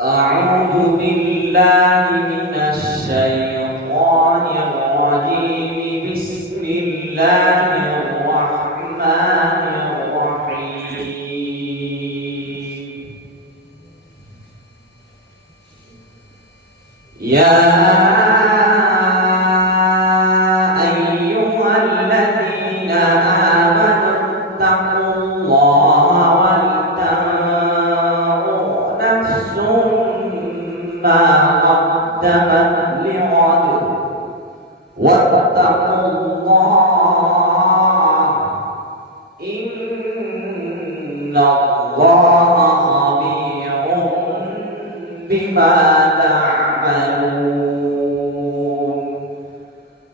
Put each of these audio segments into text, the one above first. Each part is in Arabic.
أعوذ بالله من الشيطان الرجيم. بسم الله الرحمن الرحيم. يا أيها الذين آمنوا اتقوا الله ولتنظر نفس ما قدمت لغد واتقوا الله إن الله خبير بما تعملون.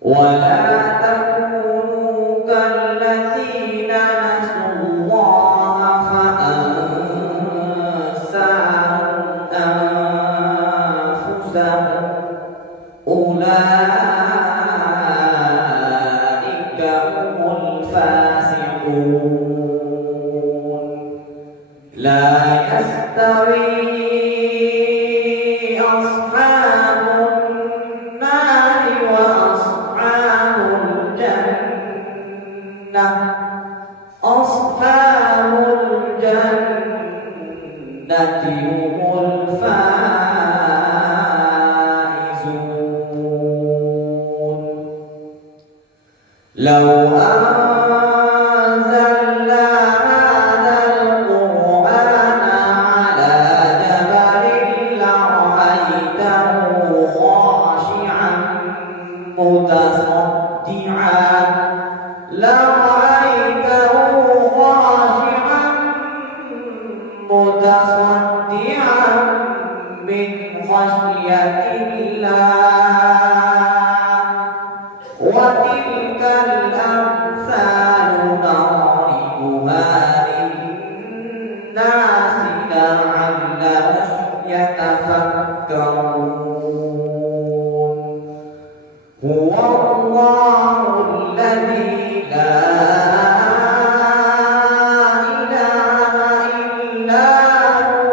ولا تكونوا كالذين نسوا الله فأنساهم أنفسهم أولئك هم الفاسقون. لا يستوي أصحاب النار وأصحاب الجنة. أصحاب الجنة هم الفائزون. لو أنزلنا هذا القرآن على جبل لرأيته خاشعا متصدعا من خشية الله. وتلك الأمثال نضربها للناس لعلهم يتفكرون. هو الله الذي لا إله إلا هو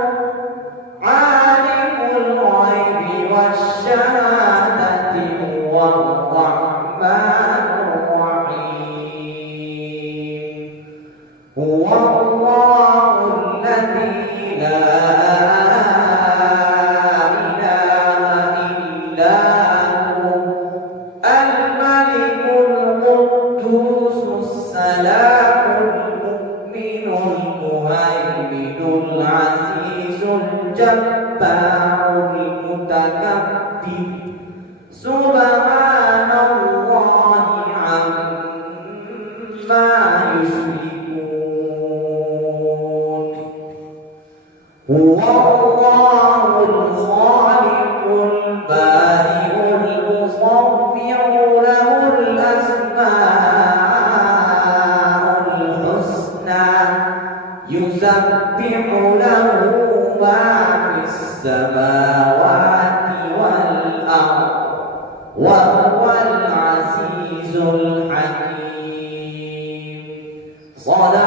عالم الغيب والشهادة هو الرحمن الرحيم. هو الله الذي لا إله إلا هو الملك القدوس السلام المؤمن المهيمن العزيز الجبار المتكبر سبحان الله عما يشركون. هو الله الخالق البارئ المصور له الأسماء الحسنى يسبح له ما في السماوات والأرض وهو العزيز الحكيم. صدق